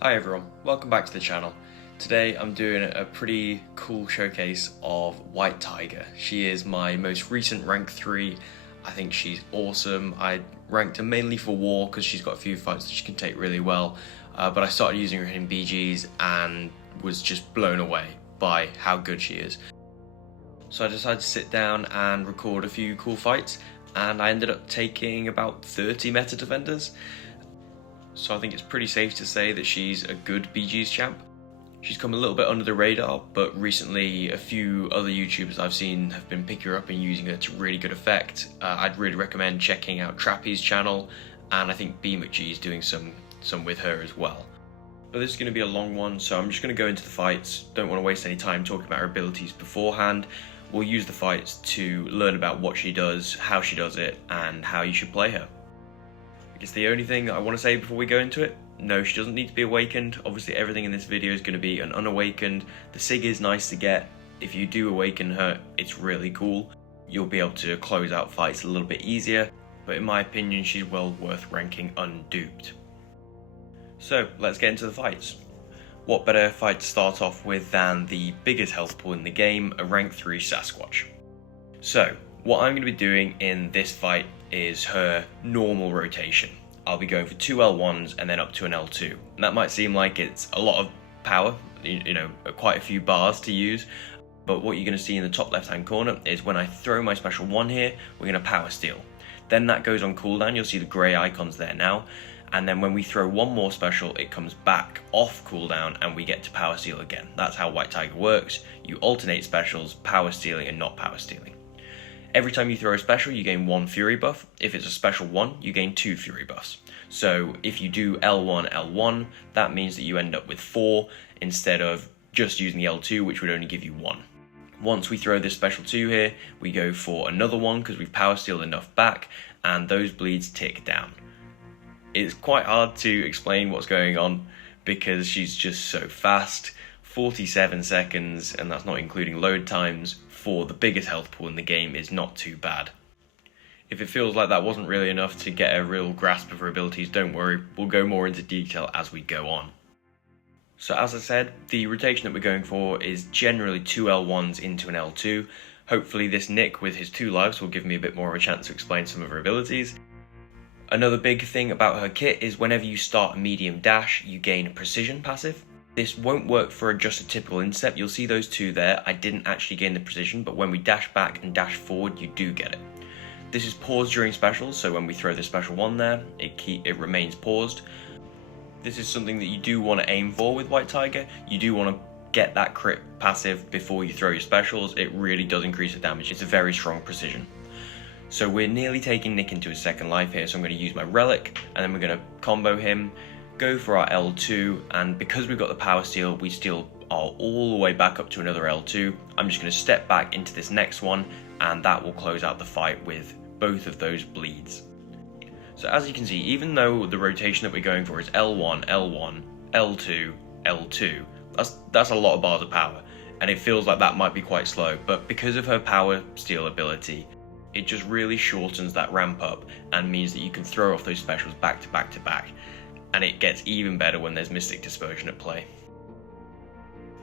Hi everyone, welcome back to the channel. Today I'm doing a pretty cool showcase of White Tiger. She is my most recent rank 3. I think she's awesome. I ranked her mainly for war because she's got a few fights that she can take really well, but I started using her in BGs and was just blown away by how good she is. So I decided to sit down and record a few cool fights, and I ended up taking about 30 meta defenders. So I think it's pretty safe to say that she's a good BG's champ. She's come a little bit under the radar, but recently a few other YouTubers I've seen have been picking her up and using her to really good effect. I'd really recommend checking out Trappy's channel, and I think BCMG is doing some with her as well. But this is going to be a long one, so I'm just going to go into the fights. Don't want to waste any time talking about her abilities beforehand. We'll use the fights to learn about what she does, how she does it, and how you should play her. I guess the only thing I want to say before we go into it, no, she doesn't need to be awakened. Obviously everything in this video is going to be an unawakened. The SIG is nice to get. If you do awaken her, it's really cool. You'll be able to close out fights a little bit easier, but in my opinion she's well worth ranking unduped. So let's get into the fights. What better fight to start off with than the biggest health pool in the game, a rank 3 Sasquatch. So what I'm going to be doing in this fight is her normal rotation. I'll be going for 2 L1s and then up to an L2. And that might seem like it's a lot of power, you know, quite a few bars to use, but what you're going to see in the top left hand corner is when I throw my special 1 here, we're going to power steal. Then that goes on cooldown, you'll see the grey icons there now, and then when we throw one more special, it comes back off cooldown and we get to power steal again. That's how White Tiger works. You alternate specials, power stealing and not power stealing. Every time you throw a special, you gain 1 Fury buff. If it's a special 1, you gain 2 Fury buffs. So if you do L1, L1, that means that you end up with 4 instead of just using the L2, which would only give you 1. Once we throw this special 2 here, we go for another 1 because we've power stealed enough back, and those bleeds tick down. It's quite hard to explain what's going on because she's just so fast. 47 seconds, and that's not including load times, for the biggest health pool in the game is not too bad. If it feels like that wasn't really enough to get a real grasp of her abilities, don't worry, we'll go more into detail as we go on. So as I said, the rotation that we're going for is generally 2 L1s into an L2. Hopefully this Nick with his 2 lives will give me a bit more of a chance to explain some of her abilities. Another big thing about her kit is whenever you start a medium dash, you gain a precision passive. This won't work for just a typical instep. You'll see those 2 there. I didn't actually gain the precision, but when we dash back and dash forward, you do get it. This is paused during specials, so when we throw the special 1 there, it remains paused. This is something that you do want to aim for with White Tiger. You do want to get that crit passive before you throw your specials. It really does increase the damage. It's a very strong precision. So we're nearly taking Nick into his second life here, so I'm going to use my relic, and then we're going to combo him, go for our L2, and because we've got the power steal, we steal all the way back up to another L2. I'm just going to step back into this next one, and that will close out the fight with both of those bleeds. So as you can see, even though the rotation that we're going for is L1, L1, L2, L2, that's a lot of bars of power, and it feels like that might be quite slow, but because of her power steal ability, it just really shortens that ramp up and means that you can throw off those specials back to back to back. And it gets even better when there's Mystic Dispersion at play.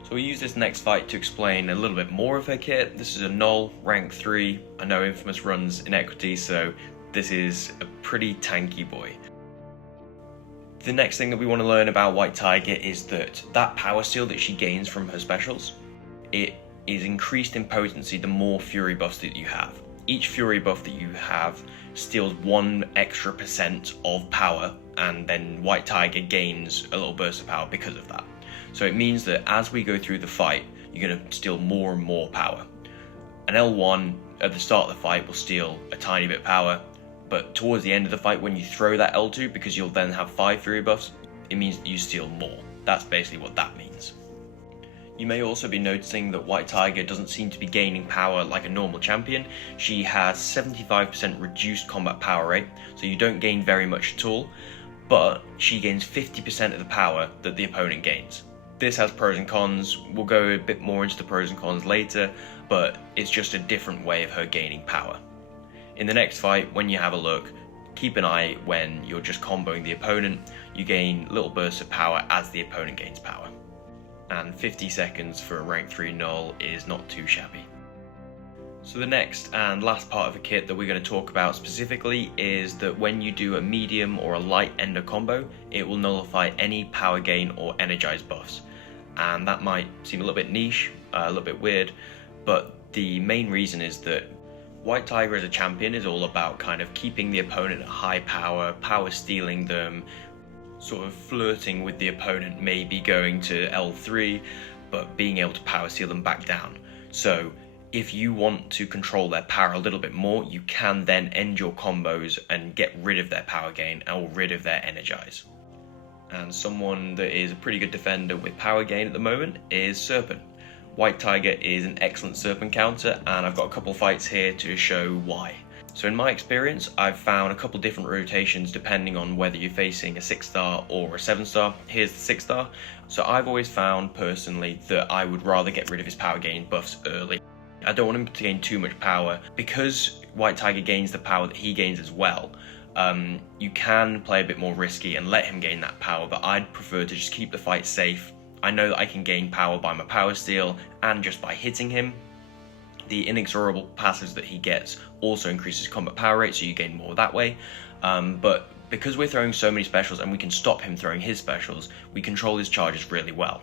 So we use this next fight to explain a little bit more of her kit. This is a Knull, rank 3. I know Infamous runs Inequity, so this is a pretty tanky boy. The next thing that we want to learn about White Tiger is that power steal that she gains from her specials, it is increased in potency the more Fury buffs that you have. Each Fury buff that you have steals 1 extra % of power, and then White Tiger gains a little burst of power because of that. So it means that as we go through the fight, you're going to steal more and more power. An L1 at the start of the fight will steal a tiny bit of power, but towards the end of the fight when you throw that L2, because you'll then have 5 Fury buffs, it means that you steal more. That's basically what that means. You may also be noticing that White Tiger doesn't seem to be gaining power like a normal champion. She has 75% reduced combat power rate, so you don't gain very much at all, but she gains 50% of the power that the opponent gains. This has pros and cons. We'll go a bit more into the pros and cons later, but it's just a different way of her gaining power. In the next fight, when you have a look, keep an eye when you're just comboing the opponent. You gain little bursts of power as the opponent gains power. And 50 seconds for a rank 3 Knull is not too shabby. So the next and last part of the kit that we're going to talk about specifically is that when you do a medium or a light ender combo, it will nullify any power gain or energize buffs. And that might seem a little bit niche, a little bit weird, but the main reason is that White Tiger as a champion is all about kind of keeping the opponent at high power, power stealing them, sort of flirting with the opponent, maybe going to L3, but being able to power steal them back down. So if you want to control their power a little bit more, you can then end your combos and get rid of their power gain or rid of their energize. And someone that is a pretty good defender with power gain at the moment is Serpent. White Tiger is an excellent Serpent counter, and I've got a couple fights here to show why. So in my experience, I've found a couple different rotations depending on whether you're facing a 6-star or a 7-star. Here's the 6-star. So I've always found personally that I would rather get rid of his power gain buffs early. I don't want him to gain too much power. Because White Tiger gains the power that he gains as well, you can play a bit more risky and let him gain that power, but I'd prefer to just keep the fight safe. I know that I can gain power by my power steal and just by hitting him. The inexorable passives that he gets also increases combat power rate, so you gain more that way. But because we're throwing so many specials and we can stop him throwing his specials, we control his charges really well.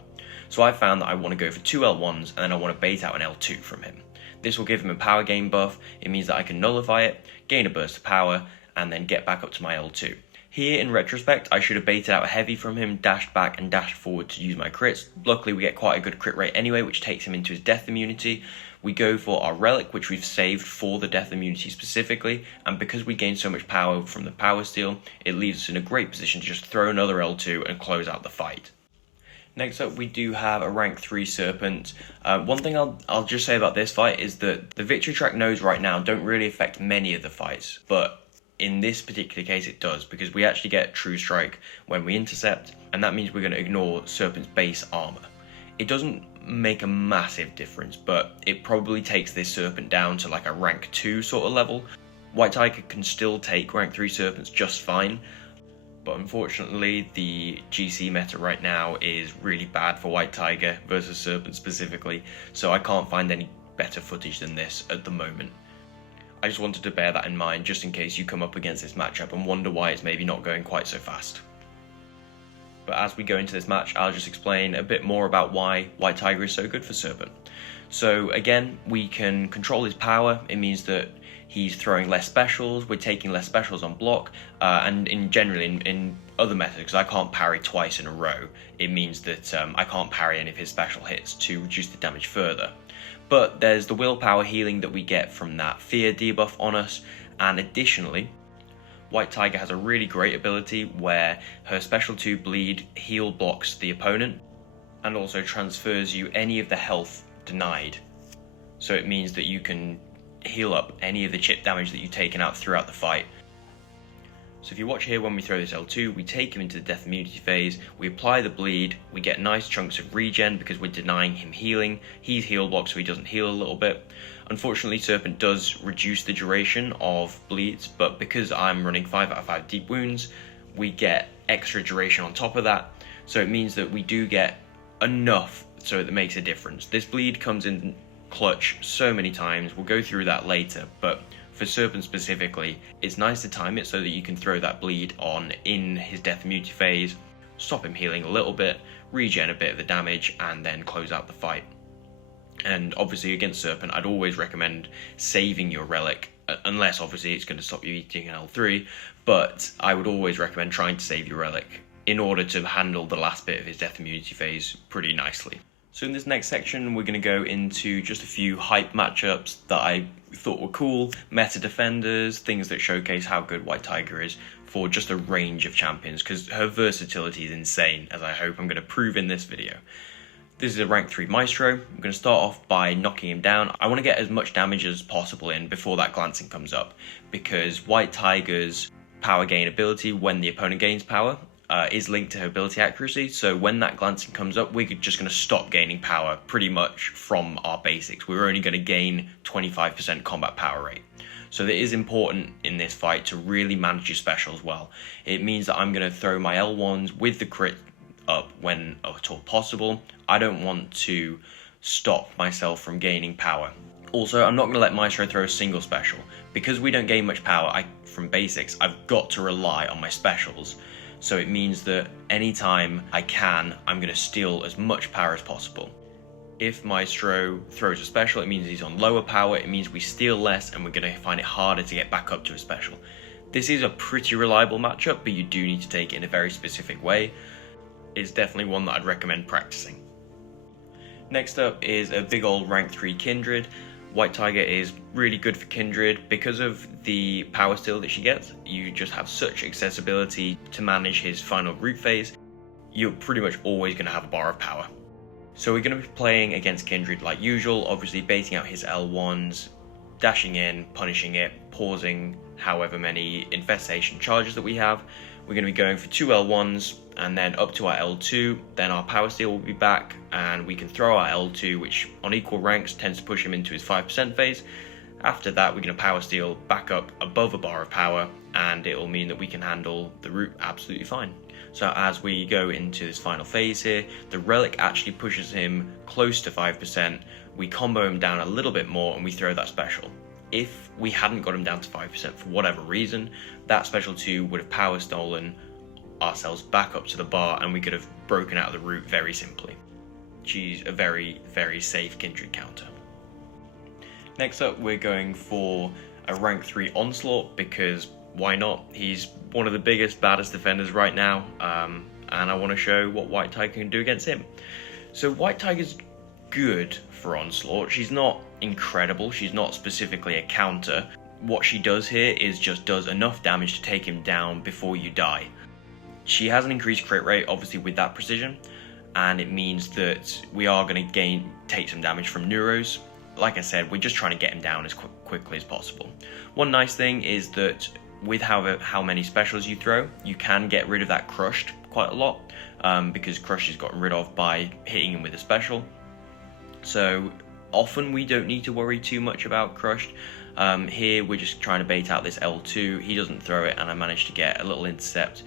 So I found that I want to go for 2 L1s and then I want to bait out an L2 from him. This will give him a power gain buff. It means that I can nullify it, gain a burst of power, and then get back up to my L2. Here, in retrospect, I should have baited out a heavy from him, dashed back and dashed forward to use my crits. Luckily, we get quite a good crit rate anyway, which takes him into his death immunity. We go for our relic, which we've saved for the death immunity specifically, and because we gain so much power from the power steal, it leaves us in a great position to just throw another L2 and close out the fight. Next up, we do have a rank 3 Serpent. One thing I'll just say about this fight is that the victory track nodes right now don't really affect many of the fights, but in this particular case it does, because we actually get True Strike when we intercept, and that means we're going to ignore Serpent's base armor. It doesn't make a massive difference, but it probably takes this Serpent down to like a rank 2 sort of level. White Tiger can still take rank 3 Serpents just fine, but unfortunately the GC meta right now is really bad for White Tiger versus Serpent specifically, so I can't find any better footage than this at the moment. I just wanted to bear that in mind just in case you come up against this matchup and wonder why it's maybe not going quite so fast. But as we go into this match, I'll just explain a bit more about why White Tiger is so good for Serpent. So again, we can control his power. It means that he's throwing less specials, we're taking less specials on block, and generally in other methods, because I can't parry twice in a row, it means that I can't parry any of his special hits to reduce the damage further. But there's the willpower healing that we get from that fear debuff on us, and additionally, White Tiger has a really great ability where her special 2 bleed heal blocks the opponent and also transfers you any of the health denied. So it means that you can heal up any of the chip damage that you've taken out throughout the fight. So if you watch here, when we throw this L2, we take him into the death immunity phase, we apply the bleed, we get nice chunks of regen because we're denying him healing. He's heal blocked so he doesn't heal a little bit. Unfortunately, Serpent does reduce the duration of bleeds, but because I'm running 5 out of 5 deep wounds, we get extra duration on top of that. So it means that we do get enough so that it makes a difference. This bleed comes in clutch so many times, we'll go through that later, but for Serpent specifically, it's nice to time it so that you can throw that bleed on in his death immunity phase, stop him healing a little bit, regen a bit of the damage, and then close out the fight. And obviously against Serpent, I'd always recommend saving your relic, unless obviously it's going to stop you eating an L3, but I would always recommend trying to save your relic in order to handle the last bit of his death immunity phase pretty nicely. So in this next section, we're going to go into just a few hype matchups that I thought were cool, meta defenders, things that showcase how good White Tiger is for just a range of champions, because her versatility is insane, as I hope I'm going to prove in this video. This is a rank 3 Maestro. I'm going to start off by knocking him down. I want to get as much damage as possible in before that glancing comes up, because White Tiger's power gain ability when the opponent gains power is linked to her ability accuracy, so when that glancing comes up, we're just going to stop gaining power pretty much from our basics. We're only going to gain 25% combat power rate. So it is important in this fight to really manage your specials well. It means that I'm going to throw my L1s with the crit up when at all possible. I don't want to stop myself from gaining power. Also, I'm not going to let Maestro throw a single special. Because we don't gain much power from basics, I've got to rely on my specials. So it means that anytime I can, I'm going to steal as much power as possible. If Maestro throws a special, it means he's on lower power, it means we steal less and we're going to find it harder to get back up to a special. This is a pretty reliable matchup, but you do need to take it in a very specific way. It's definitely one that I'd recommend practicing. Next up is a big old rank 3 Kindred. White Tiger is really good for Kindred because of the power steal that she gets. You just have such accessibility to manage his final group phase. You're pretty much always going to have a bar of power. So we're going to be playing against Kindred like usual, obviously baiting out his L1s, dashing in, punishing it, pausing however many infestation charges that we have. We're going to be going for 2 L1s and then up to our L2, then our power steal will be back and we can throw our L2, which on equal ranks tends to push him into his 5% phase. After that, we're going to power steal back up above a bar of power and it will mean that we can handle the route absolutely fine. So as we go into this final phase here, the relic actually pushes him close to 5%, we combo him down a little bit more and we throw that special. If we hadn't got him down to 5% for whatever reason, that special 2 would have power stolen ourselves back up to the bar and we could have broken out of the route very simply. She's a very, very safe Kindred counter. Next up, we're going for a rank 3 Onslaught because why not? He's one of the biggest, baddest defenders right now, and I want to show what White Tiger can do against him. So White Tiger's good for Onslaught. She's not incredible, she's not specifically a counter. What she does here is just does enough damage to take him down before you die. She has an increased crit rate, obviously with that precision, and it means that we are going to take some damage from Neuros. Like I said, we're just trying to get him down as quickly as possible. One nice thing is that with how many specials you throw, you can get rid of that crushed quite a lot, because crush is gotten rid of by hitting him with a special. So often we don't need to worry too much about crushed. Here we're just trying to bait out this L2, he doesn't throw it and I managed to get a little intercept,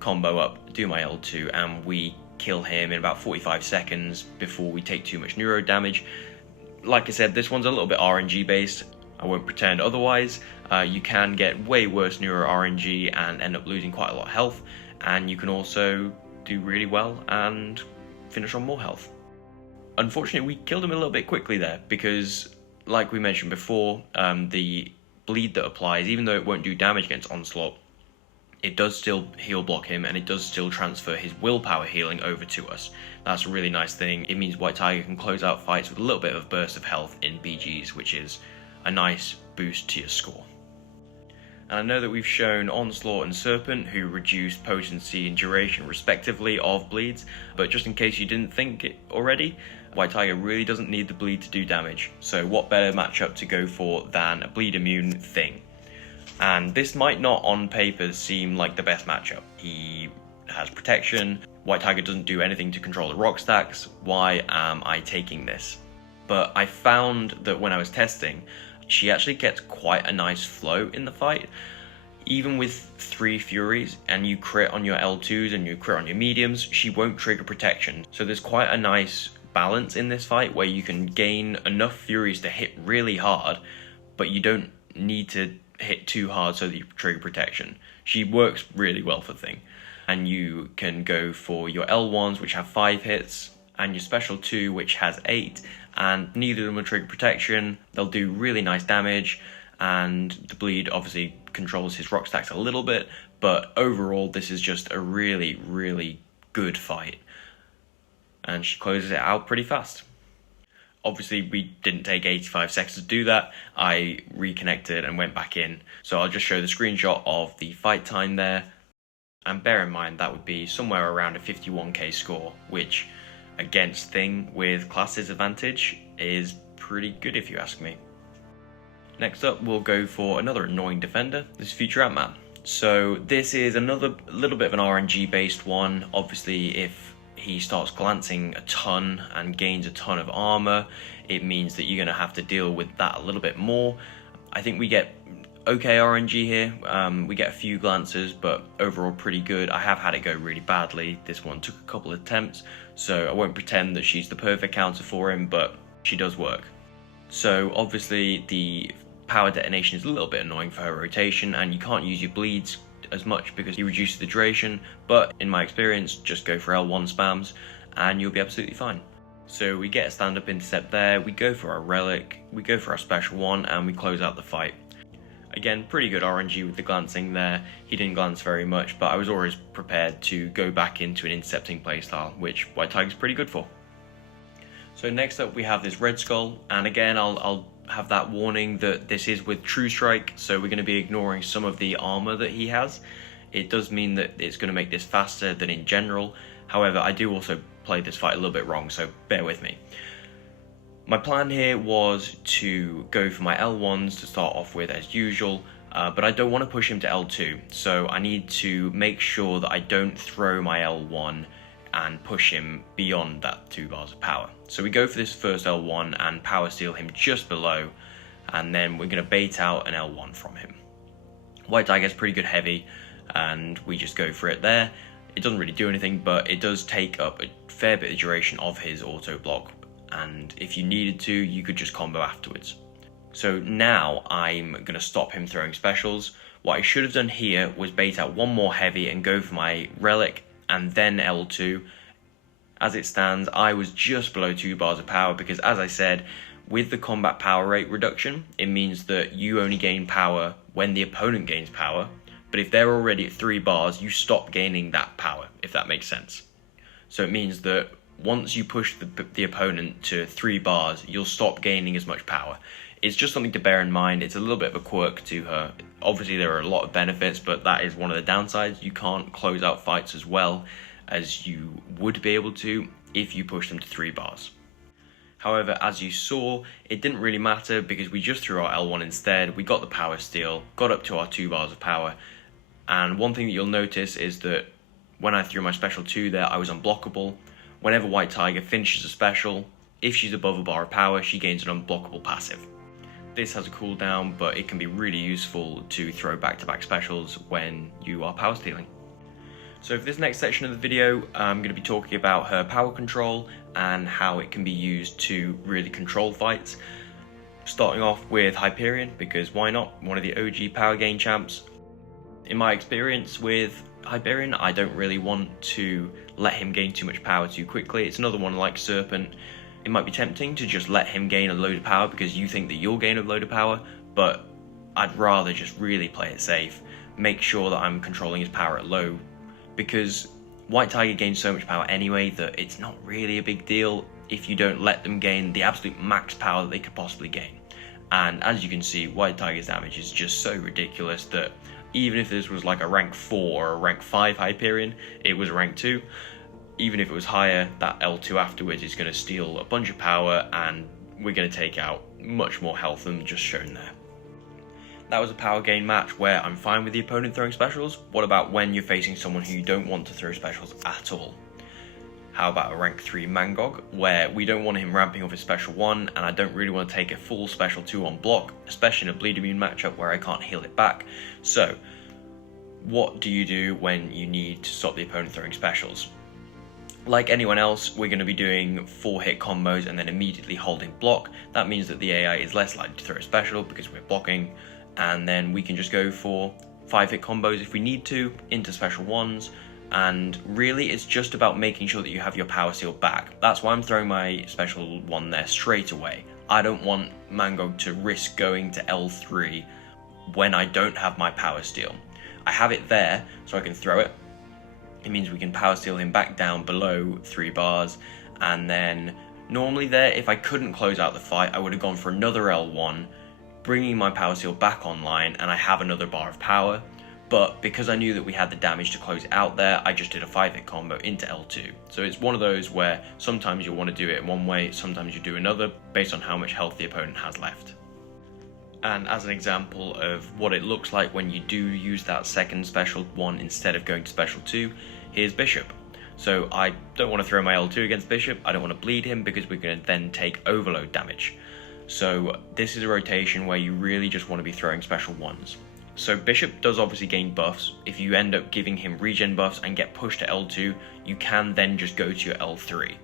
combo up, do my L2 and we kill him in about 45 seconds before we take too much neuro damage. Like I said, this one's a little bit RNG based, I won't pretend otherwise. You can get way worse neuro RNG and end up losing quite a lot of health, and you can also do really well and finish on more health. Unfortunately, we killed him a little bit quickly there because, like we mentioned before, the bleed that applies, even though it won't do damage against Onslaught, it does still heal block him and it does still transfer his willpower healing over to us. That's a really nice thing. It means White Tiger can close out fights with a little bit of burst of health in BGs, which is a nice boost to your score. And I know that we've shown Onslaught and Serpent, who reduce potency and duration respectively of bleeds, but just in case you didn't think it already, White Tiger really doesn't need the bleed to do damage, so what better matchup to go for than a bleed immune thing? And this might not on paper seem like the best matchup. He has protection, White Tiger doesn't do anything to control the rock stacks, why am I taking this? But I found that when I was testing, she actually gets quite a nice flow in the fight. Even with 3 Furies and you crit on your L2s and you crit on your mediums, she won't trigger protection. So there's quite a nice balance in this fight where you can gain enough Furies to hit really hard, but you don't need to hit too hard so that you trigger protection. She works really well for the thing. And you can go for your L1s, which have 5 hits, and your special 2, which has 8, and neither of them will trigger protection. They'll do really nice damage, and the bleed obviously controls his rock stacks a little bit, but overall this is just a really, really good fight. And she closes it out pretty fast. Obviously we didn't take 85 seconds to do that. I reconnected and went back in. So I'll just show the screenshot of the fight time there. And bear in mind that would be somewhere around a 51k score, which against Thing with class disadvantage is pretty good if you ask me. Next up we'll go for another annoying defender, this Future Ant-Man. So this is another little bit of an RNG based one. Obviously if he starts glancing a ton and gains a ton of armor, it means that you're going to have to deal with that a little bit more. I think we get okay RNG here. We get a few glances, but overall pretty good. I have had it go really badly. This one took a couple of attempts, so I won't pretend that she's the perfect counter for him, but she does work. So obviously the power detonation is a little bit annoying for her rotation, and you can't use your bleeds as much because he reduces the duration, but in my experience, just go for L1 spams and you'll be absolutely fine. So we get a stand-up intercept there, we go for our relic, we go for our special one, and we close out the fight. Again, pretty good RNG with the glancing there. He didn't glance very much, but I was always prepared to go back into an intercepting playstyle, which White Tiger's pretty good for. So next up we have this Red Skull, and again I'll have that warning that this is with True Strike, so we're going to be ignoring some of the armor that he has. It does mean that it's going to make this faster than in general. However, I do also play this fight a little bit wrong, so bear with me. My plan here was to go for my L1s to start off with as usual, but I don't want to push him to L2, so I need to make sure that I don't throw my L1 and push him beyond that 2 bars of power. So we go for this first L1 and power steal him just below, and then we're going to bait out an L1 from him. White Tiger's pretty good heavy, and we just go for it there. It doesn't really do anything, but it does take up a fair bit of duration of his auto block, and if you needed to, you could just combo afterwards. So now I'm going to stop him throwing specials. What I should have done here was bait out one more heavy and go for my relic and then L2. As it stands, I was just below 2 bars of power because, as I said, with the combat power rate reduction, it means that you only gain power when the opponent gains power, but if they're already at 3 bars, you stop gaining that power, if that makes sense. So it means that once you push the opponent to 3 bars, you'll stop gaining as much power. It's just something to bear in mind. It's a little bit of a quirk to her. Obviously, there are a lot of benefits, but that is one of the downsides. You can't close out fights as well as you would be able to if you push them to 3 bars. However, as you saw, it didn't really matter because we just threw our L1 instead. We got the power steal, got up to our 2 bars of power, and one thing that you'll notice is that when I threw my special 2 there, I was unblockable. Whenever White Tiger finishes a special, if she's above a bar of power, she gains an unblockable passive. This has a cooldown, but it can be really useful to throw back-to-back specials when you are power stealing. So for this next section of the video, I'm going to be talking about her power control and how it can be used to really control fights. Starting off with Hyperion, because why not? One of the OG power gain champs. In my experience with Hyperion, I don't really want to let him gain too much power too quickly. It's another one like Serpent. It might be tempting to just let him gain a load of power because you think that you'll gain a load of power, but I'd rather just really play it safe, make sure that I'm controlling his power at low, because White Tiger gains so much power anyway that it's not really a big deal if you don't let them gain the absolute max power that they could possibly gain. And as you can see, White Tiger's damage is just so ridiculous that even if this was like a rank 4 or a rank 5 Hyperion, it was rank 2. Even if it was higher, that L2 afterwards is going to steal a bunch of power and we're going to take out much more health than just shown there. That was a power gain match where I'm fine with the opponent throwing specials. What about when you're facing someone who you don't want to throw specials at all? How about a rank 3 Mangog, where we don't want him ramping off his special 1 and I don't really want to take a full special 2 on block, especially in a bleed immune matchup where I can't heal it back. So, what do you do when you need to stop the opponent throwing specials? Like anyone else, we're going to be doing 4-hit combos and then immediately holding block. That means that the AI is less likely to throw a special because we're blocking, and then we can just go for 5-hit combos if we need to, into special 1s, and really it's just about making sure that you have your power steal back. That's why I'm throwing my special 1 there straight away. I don't want Mangog to risk going to L3 when I don't have my power steal. I have it there so I can throw it. It means we can power steal him back down below 3 bars, and then normally there, if I couldn't close out the fight, I would have gone for another L1, bringing my power steal back online, and I have another bar of power. But because I knew that we had the damage to close it out there, I just did a 5-hit combo into L2. So it's one of those where sometimes you'll want to do it in one way, sometimes you do another, based on how much health the opponent has left. And as an example of what it looks like when you do use that second special 1 instead of going to special 2, here's Bishop. So I don't want to throw my L2 against Bishop, I don't want to bleed him because we're going to then take overload damage. So this is a rotation where you really just want to be throwing special ones. So Bishop does obviously gain buffs. If you end up giving him regen buffs and get pushed to L2, you can then just go to your L3.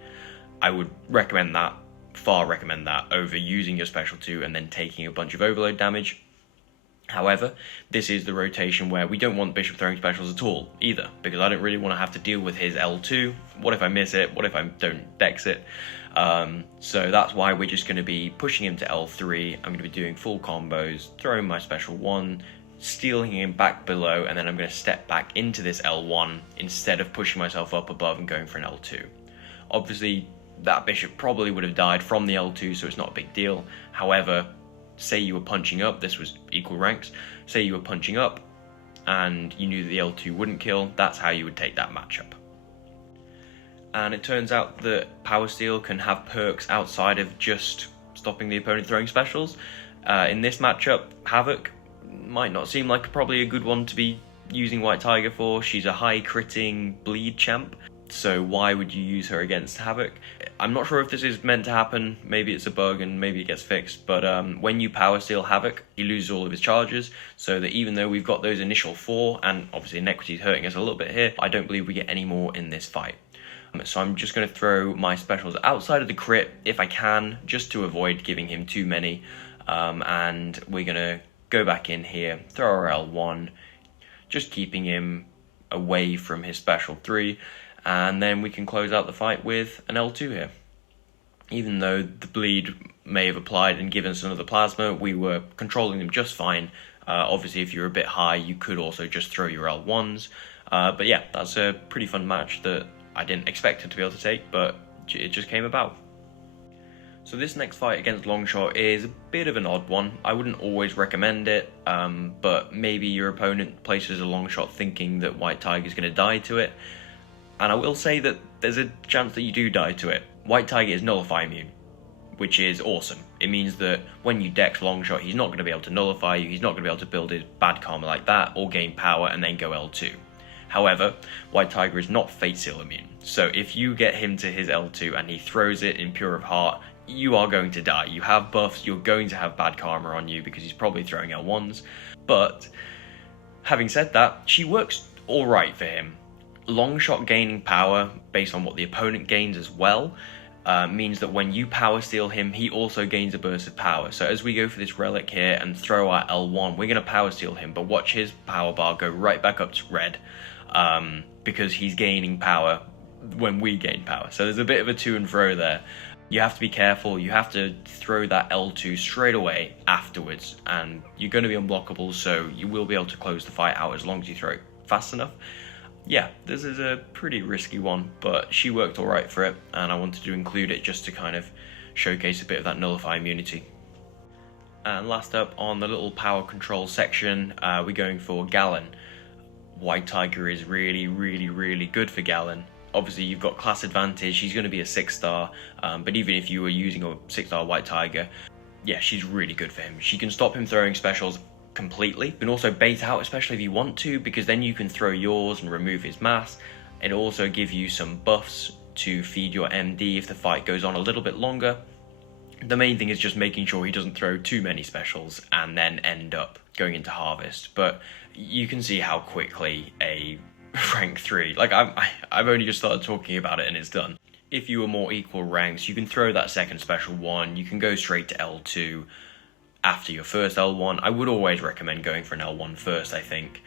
I would recommend that, far recommend that, over using your special 2 and then taking a bunch of overload damage. However, this is the rotation where we don't want Bishop throwing specials at all either, because I don't really want to have to deal with his L2. What if I miss it? What if I don't dex it? So that's why we're just going to be pushing him to L3. I'm going to be doing full combos, throwing my special 1, stealing him back below, and then I'm going to step back into this L1 instead of pushing myself up above and going for an L2. Obviously, that Bishop probably would have died from the L2, so it's not a big deal. However, say you were punching up, this was equal ranks, say you were punching up and you knew that the L2 wouldn't kill, that's how you would take that matchup. And it turns out that Power Steel can have perks outside of just stopping the opponent throwing specials. In this matchup, Havok might not seem like probably a good one to be using White Tiger for. She's a high critting bleed champ, so why would you use her against Havok? I'm not sure if this is meant to happen, maybe it's a bug and maybe it gets fixed, but when you Power Steel Havok, he loses all of his charges, so that even though we've got those initial 4, and obviously Iniquity's hurting us a little bit here, I don't believe we get any more in this fight. So I'm just going to throw my specials outside of the crit if I can, just to avoid giving him too many, and we're going to go back in here, throw our L1, just keeping him away from his special 3, and then we can close out the fight with an L2 here. Even though the bleed may have applied and given us another plasma, we were controlling them just fine. Obviously, if you're a bit high, you could also just throw your L1s. But yeah, that's a pretty fun match that I didn't expect it to be able to take, but it just came about. So this next fight against Longshot is a bit of an odd one. I wouldn't always recommend it, but maybe your opponent places a Longshot thinking that White Tiger is going to die to it. And I will say that there's a chance that you do die to it. White Tiger is nullify immune, which is awesome. It means that when you dex Longshot, he's not going to be able to nullify you, he's not going to be able to build his bad karma like that, or gain power and then go L2. However, White Tiger is not Fate Seal immune, so if you get him to his L2 and he throws it in Pure of Heart, you are going to die. You have buffs, you're going to have bad karma on you because he's probably throwing L1s, but having said that, she works alright for him. Longshot gaining power based on what the opponent gains as well means that when you Power Steal him, he also gains a burst of power. So as we go for this relic here and throw our L1, we're going to Power Steal him, but watch his power bar go right back up to red because he's gaining power when we gain power. So there's a bit of a to and fro there. You have to be careful, you have to throw that L2 straight away afterwards, and you're going to be unblockable, so you will be able to close the fight out as long as you throw it fast enough. Yeah, this is a pretty risky one, but she worked alright for it, and I wanted to include it just to kind of showcase a bit of that nullify immunity. And last up on the little power control section, we're going for Galan. White Tiger is really good for Galan. Obviously you've got class advantage, she's going to be a 6-star, but even if you were using a 6-star White Tiger, yeah, she's really good for him. She can stop him throwing specials completely. You can also bait out, especially if you want to, because then you can throw yours and remove his mass. It'll also give you some buffs to feed your MD if the fight goes on a little bit longer. The main thing is just making sure he doesn't throw too many specials and then end up going into Harvest. But you can see how quickly a rank 3, like I've only just started talking about it and it's done. If you were more equal ranks, you can throw that second special 1, you can go straight to L2 after your first L1. I would always recommend going for an L1 first, I think.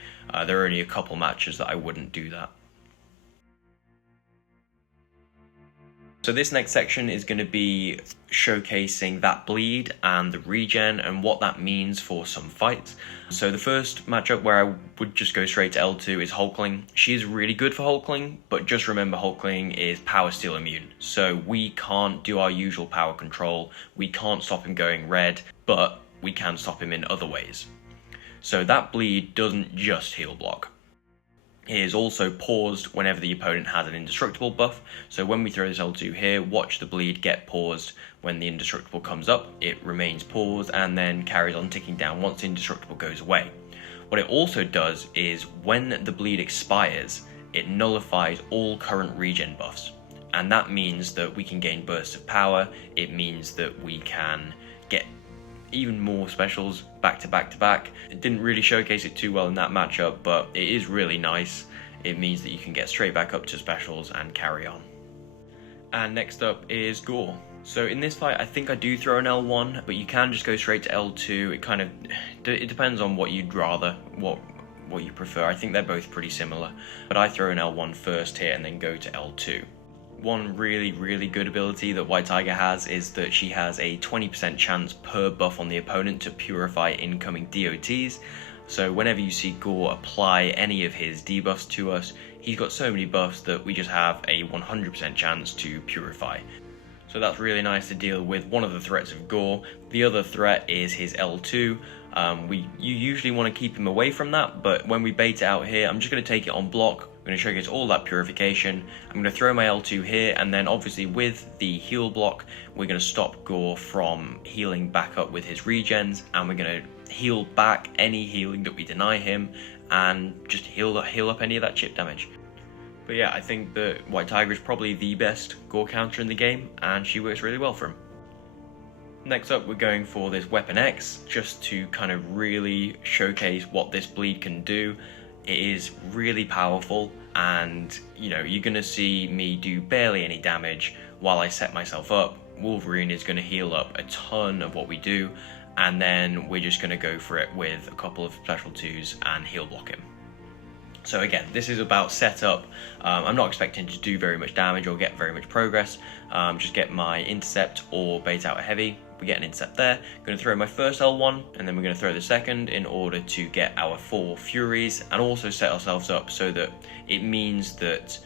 There are only a couple matches that I wouldn't do that. So this next section is going to be showcasing that bleed and the regen and what that means for some fights. So the first matchup where I would just go straight to L2 is Hulkling. She's really good for Hulkling, but just remember Hulkling is Power Steal immune. So we can't do our usual power control, we can't stop him going red, but we can stop him in other ways. So that bleed doesn't just heal block. It is also paused whenever the opponent has an indestructible buff. So when we throw this L2 here, watch the bleed get paused. When the indestructible comes up, it remains paused and then carries on ticking down once the indestructible goes away. What it also does is when the bleed expires, it nullifies all current regen buffs. And that means that we can gain bursts of power. It means that we can get even more specials back to back to back. It didn't really showcase it too well in that matchup, but it is really nice. It means that you can get straight back up to specials and carry on. And next up is Gorr. So in this fight, I think I do throw an L1, but you can just go straight to L2. It depends on what you'd rather, what you prefer. I think they're both pretty similar, but I throw an L1 first here and then go to L2. One really good ability that White Tiger has is that she has a 20% chance per buff on the opponent to purify incoming DOTs. So whenever you see Gorr apply any of his debuffs to us, he's got so many buffs that we just have a 100% chance to purify. So that's really nice to deal with one of the threats of Gorr. The other threat is his L2. You usually want to keep him away from that, but when we bait it out here, I'm just going to take it on block. I'm going to showcase all that purification. I'm going to throw my L2 here, and then obviously with the heal block, we're going to stop Gorr from healing back up with his regens, and we're going to heal back any healing that we deny him, and just heal up any of that chip damage. But yeah, I think that White Tiger is probably the best Gorr counter in the game, and she works really well for him. Next up, we're going for this Weapon X, just to kind of really showcase what this bleed can do. It is really powerful, and you're going to see me do barely any damage while I set myself up. Wolverine is going to heal up a ton of what we do, and then we're just going to go for it with a couple of special 2s and heal block him. So again, this is about setup. I'm not expecting to do very much damage or get very much progress. Just get my intercept or bait out a heavy. We get an intercept there. I'm going to throw my first L1, and then we're going to throw the second in order to get our 4 Furies, and also set ourselves up so that it means that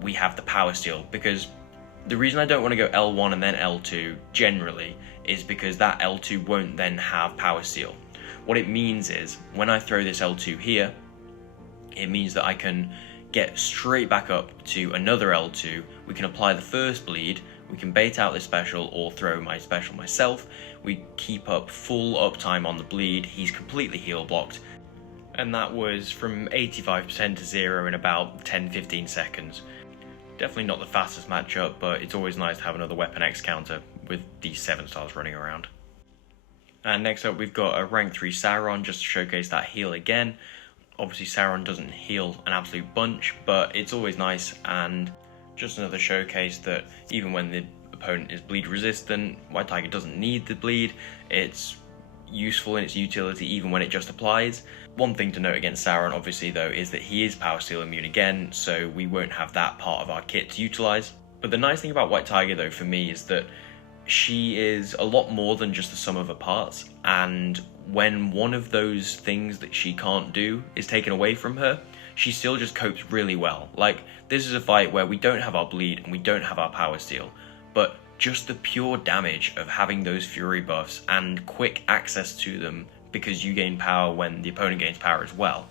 we have the power steal. Because the reason I don't want to go L1 and then L2 generally is because that L2 won't then have power steal. What it means is when I throw this L2 here, it means that I can get straight back up to another L2. We can apply the first bleed, we can bait out this special or throw my special myself. We keep up full uptime on the bleed. He's completely heal blocked. And that was from 85% to 0 in about 10-15 seconds. Definitely not the fastest matchup, but it's always nice to have another Weapon X counter with these 7 stars running around. And next up we've got a rank 3 Sauron, just to showcase that heal again. Obviously Sauron doesn't heal an absolute bunch, but it's always nice, and just another showcase that even when the opponent is bleed resistant, White Tiger doesn't need the bleed. It's useful in its utility even when it just applies. One thing to note against Sauron obviously though is that he is power steal immune again, so we won't have that part of our kit to utilize. But the nice thing about White Tiger though for me is that she is a lot more than just the sum of her parts, and when one of those things that she can't do is taken away from her, she still just copes really well. Like, this is a fight where we don't have our bleed and we don't have our power steal, but just the pure damage of having those fury buffs and quick access to them because you gain power when the opponent gains power as well.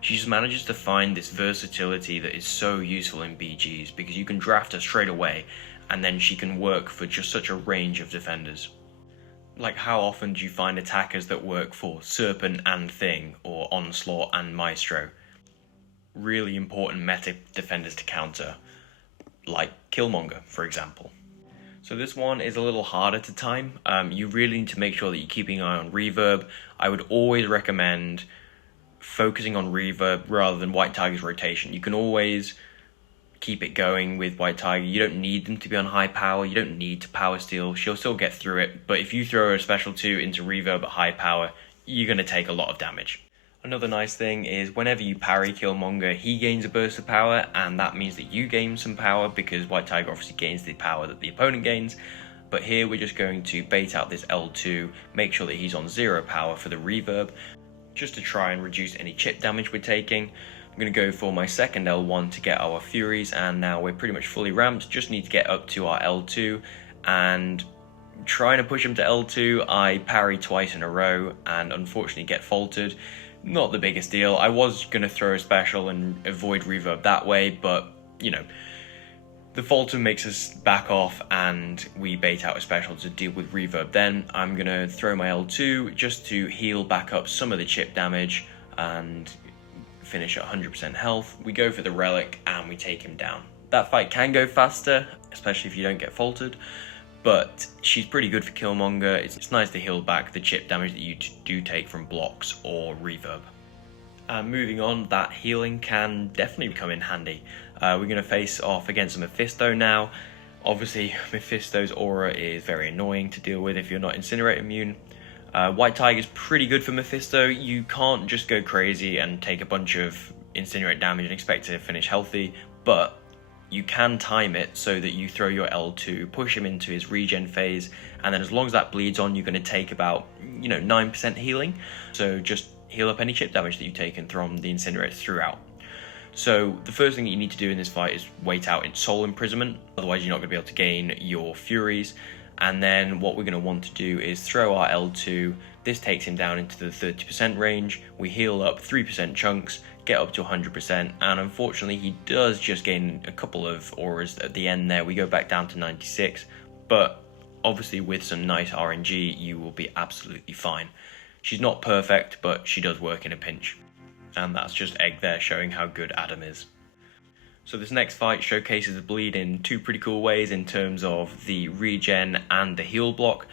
She just manages to find this versatility that is so useful in BGs because you can draft her straight away and then she can work for just such a range of defenders. Like, how often do you find attackers that work for Serpent and Thing, or Onslaught and Maestro? Really important meta defenders to counter, like Killmonger, for example. So this one is a little harder to time. You really need to make sure that you're keeping an eye on reverb. I would always recommend focusing on reverb rather than White Tiger's rotation. You can always keep it going with White Tiger. You don't need them to be on high power. You don't need to power steal. She'll still get through it. But if you throw a special 2 into reverb at high power, you're going to take a lot of damage. Another nice thing is whenever you parry Killmonger, he gains a burst of power, and that means that you gain some power because White Tiger obviously gains the power that the opponent gains. But here we're just going to bait out this L2, make sure that he's on 0 power for the reverb, just to try and reduce any chip damage we're taking. I'm going to go for my second L1 to get our Furies, and now we're pretty much fully ramped. Just need to get up to our L2, and trying to push him to L2, I parry twice in a row and unfortunately get faltered. Not the biggest deal. I was going to throw a special and avoid reverb that way, but the falter makes us back off and we bait out a special to deal with reverb. Then I'm going to throw my L2 just to heal back up some of the chip damage and finish at 100% health. We go for the relic and we take him down. That fight can go faster, especially if you don't get faltered, but she's pretty good for Killmonger. It's nice to heal back the chip damage that you do take from blocks or reverb. Moving on, that healing can definitely come in handy. We're going to face off against Mephisto now. Obviously, Mephisto's aura is very annoying to deal with if you're not Incinerate immune. White Tiger's pretty good for Mephisto. You can't just go crazy and take a bunch of Incinerate damage and expect to finish healthy, but you can time it so that you throw your L2, push him into his regen phase, and then as long as that bleeds on, you're going to take about 9% healing. So just heal up any chip damage that you've taken from the Incinerate throughout. So the first thing that you need to do in this fight is wait out in Soul Imprisonment, otherwise you're not going to be able to gain your Furies. And then what we're going to want to do is throw our L2, this takes him down into the 30% range, we heal up 3% chunks, get up to 100%, and unfortunately he does just gain a couple of auras at the end there. We go back down to 96, but obviously with some nice RNG you will be absolutely fine. She's not perfect, but she does work in a pinch. And that's just Egg there showing how good Adam is. So this next fight showcases the bleed in two pretty cool ways in terms of the regen and the heal block.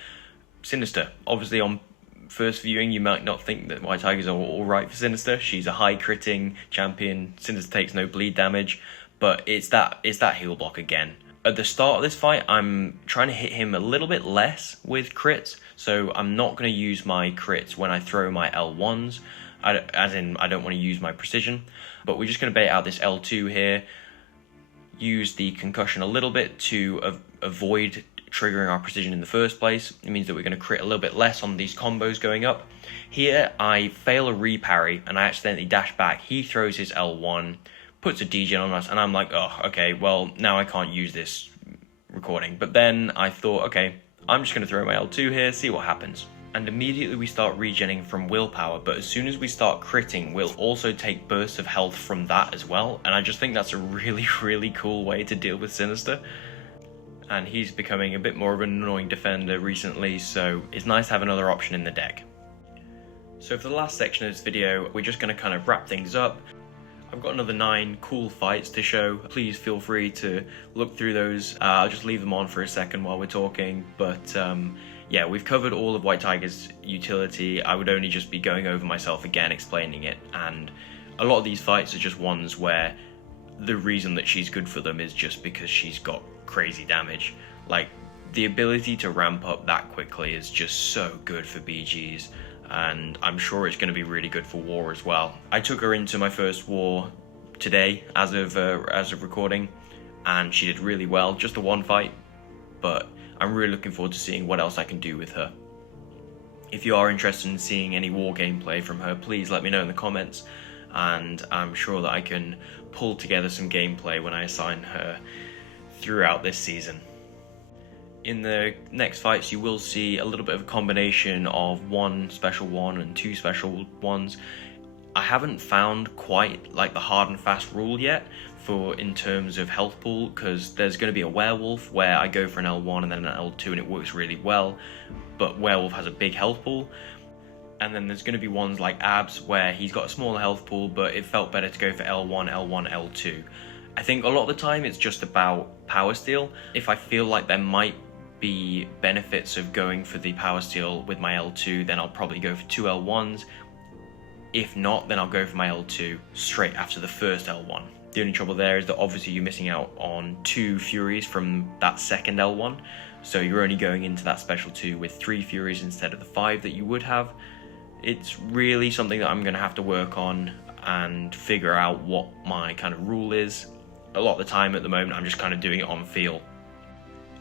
Sinister, obviously on first viewing you might not think that White Tigers are alright for Sinister. She's a high critting champion, Sinister takes no bleed damage, but it's that heal block again. At the start of this fight, I'm trying to hit him a little bit less with crits, so I'm not going to use my crits when I throw my L1s. I don't want to use my precision, but we're just going to bait out this L2 here, use the concussion a little bit to avoid triggering our precision in the first place. It means that we're going to crit a little bit less on these combos going up. Here I fail a reparry and I accidentally dash back. He throws his L1, puts a degen on us, and I'm like, oh, okay, well, now I can't use this recording. But then I thought, okay, I'm just going to throw my L2 here, see what happens. And immediately we start regenning from willpower, but as soon as we start critting, we'll also take bursts of health from that as well, and I just think that's a really, really cool way to deal with Sinister. And he's becoming a bit more of an annoying defender recently, so it's nice to have another option in the deck. So for the last section of this video, we're just going to kind of wrap things up. I've got another 9 cool fights to show. Please feel free to look through those. I'll just leave them on for a second while we're talking, but yeah, we've covered all of White Tiger's utility. I would only just be going over myself again, explaining it, and a lot of these fights are just ones where the reason that she's good for them is just because she's got crazy damage. Like, the ability to ramp up that quickly is just so good for BGs, and I'm sure it's going to be really good for War as well. I took her into my first War today, as of recording, and she did really well. Just the one fight, but I'm really looking forward to seeing what else I can do with her. If you are interested in seeing any War gameplay from her, please let me know in the comments, and I'm sure that I can pull together some gameplay when I assign her throughout this season. In the next fights you will see a little bit of a combination of 1 special one and 2 special ones. I haven't found quite like the hard and fast rule yet in terms of health pool, because there's going to be a Werewolf where I go for an L1 and then an L2 and it works really well, but Werewolf has a big health pool. And then there's going to be ones like Abs where he's got a smaller health pool, but it felt better to go for L1, L1, L2. I think a lot of the time it's just about power steal. If I feel like there might be benefits of going for the power steal with my L2, then I'll probably go for 2 L1s. If not, then I'll go for my L2 straight after the first L1. The only trouble there is that obviously you're missing out on 2 Furies from that second L1, so you're only going into that special 2 with 3 Furies instead of the 5 that you would have. It's really something that I'm going to have to work on and figure out what my kind of rule is. A lot of the time at the moment I'm just kind of doing it on feel.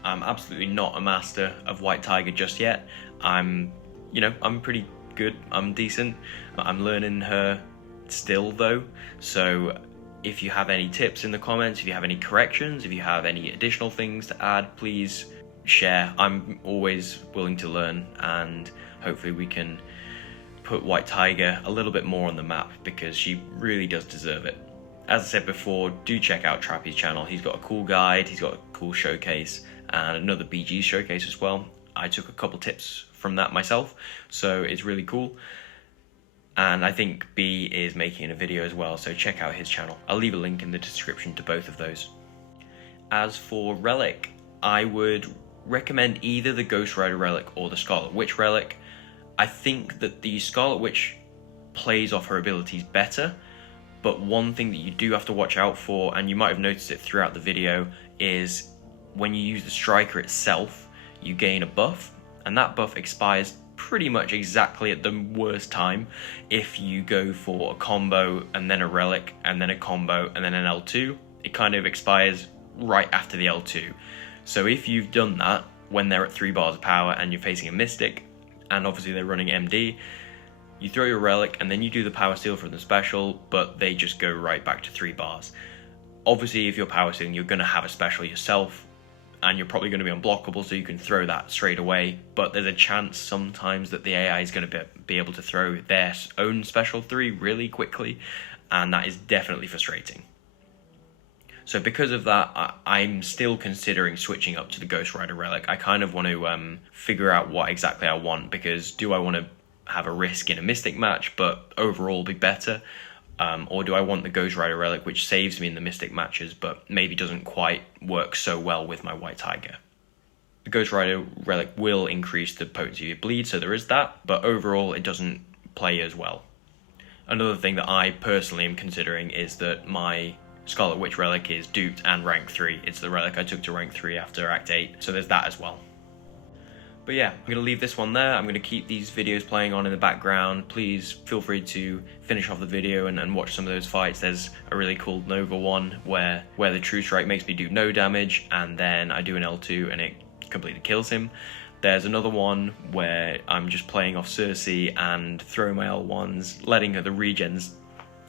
I'm absolutely not a master of White Tiger just yet. I'm pretty good, I'm decent. I'm learning her still though, so if you have any tips in the comments, if you have any corrections, if you have any additional things to add, please share. I'm always willing to learn, and hopefully we can put White Tiger a little bit more on the map, because she really does deserve it. As I said before, do check out Trappy's channel. He's got a cool guide, he's got a cool showcase, and another BG showcase as well. I took a couple tips from that myself, so it's really cool. And I think B is making a video as well, so check out his channel. I'll leave a link in the description to both of those. As for Relic, I would recommend either the Ghost Rider relic or the Scarlet Witch relic. I think that the Scarlet Witch plays off her abilities better, but one thing that you do have to watch out for, and you might have noticed it throughout the video, is when you use the Striker itself, you gain a buff, and that buff expires pretty much exactly at the worst time. If you go for a combo and then a relic and then a combo and then an L2, it kind of expires right after the L2. So if you've done that when they're at 3 bars of power and you're facing a Mystic, and obviously they're running MD, you throw your relic and then you do the power steal from the special, but they just go right back to 3 bars. Obviously if you're power stealing, you're going to have a special yourself, and you're probably going to be unblockable, so you can throw that straight away, but there's a chance sometimes that the AI is going to be able to throw their own special 3 really quickly, and that is definitely frustrating. So because of that, I'm still considering switching up to the Ghost Rider relic. I kind of want to figure out what exactly I want, because do I want to have a risk in a Mystic match but overall be better? Or do I want the Ghost Rider relic, which saves me in the Mystic matches, but maybe doesn't quite work so well with my White Tiger? The Ghost Rider relic will increase the potency of your bleed, so there is that, but overall it doesn't play as well. Another thing that I personally am considering is that my Scarlet Witch relic is duped and rank 3. It's the relic I took to rank 3 after Act 8, so there's that as well. But yeah, I'm going to leave this one there. I'm going to keep these videos playing on in the background. Please feel free to finish off the video and watch some of those fights. There's a really cool Nova one where the True Strike makes me do no damage, and then I do an L2 and it completely kills him. There's another one where I'm just playing off Sersi and throwing my L1s, letting the regens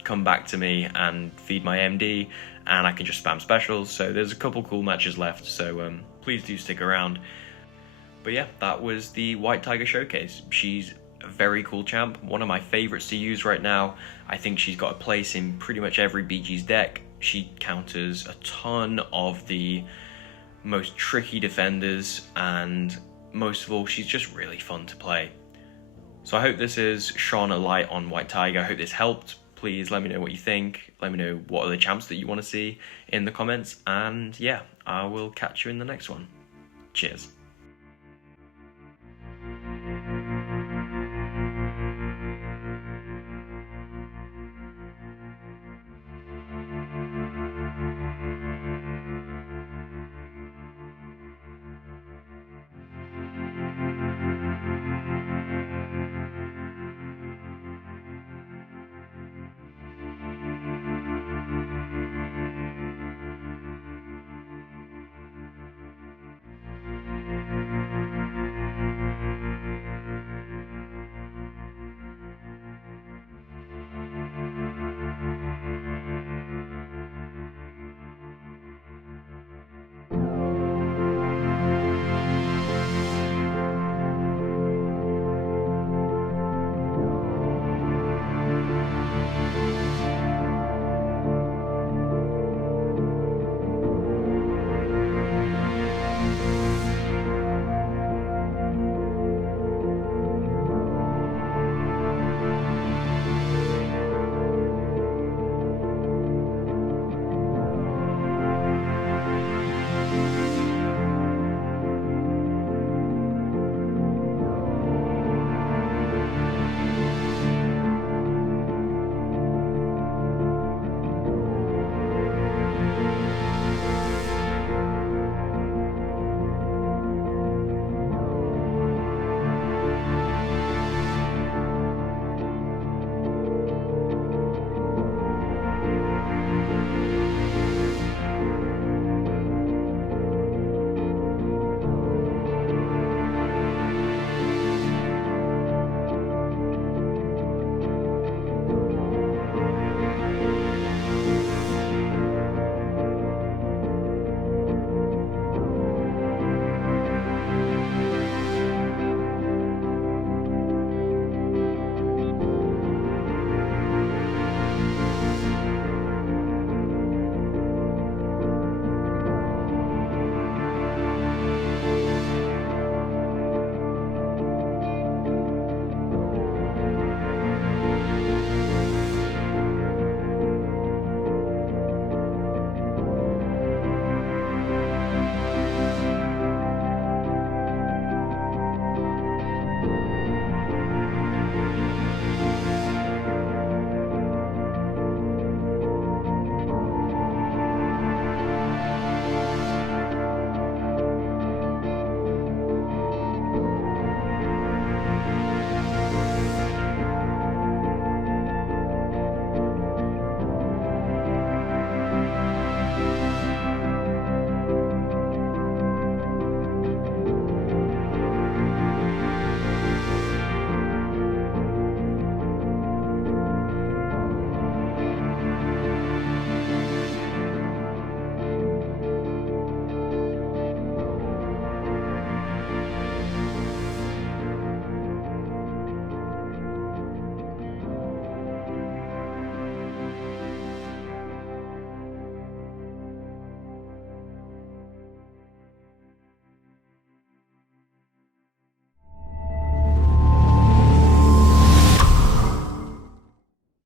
come back to me and feed my MD, and I can just spam specials. So there's a couple cool matches left, so please do stick around. But yeah, that was the White Tiger showcase. She's a very cool champ, one of my favorites to use right now. I think she's got a place in pretty much every BG's deck. She counters a ton of the most tricky defenders, and most of all, she's just really fun to play. So I hope this has shone a light on White Tiger. I hope this helped. Please let me know what you think. Let me know what other champs that you want to see in the comments. And yeah, I will catch you in the next one. Cheers.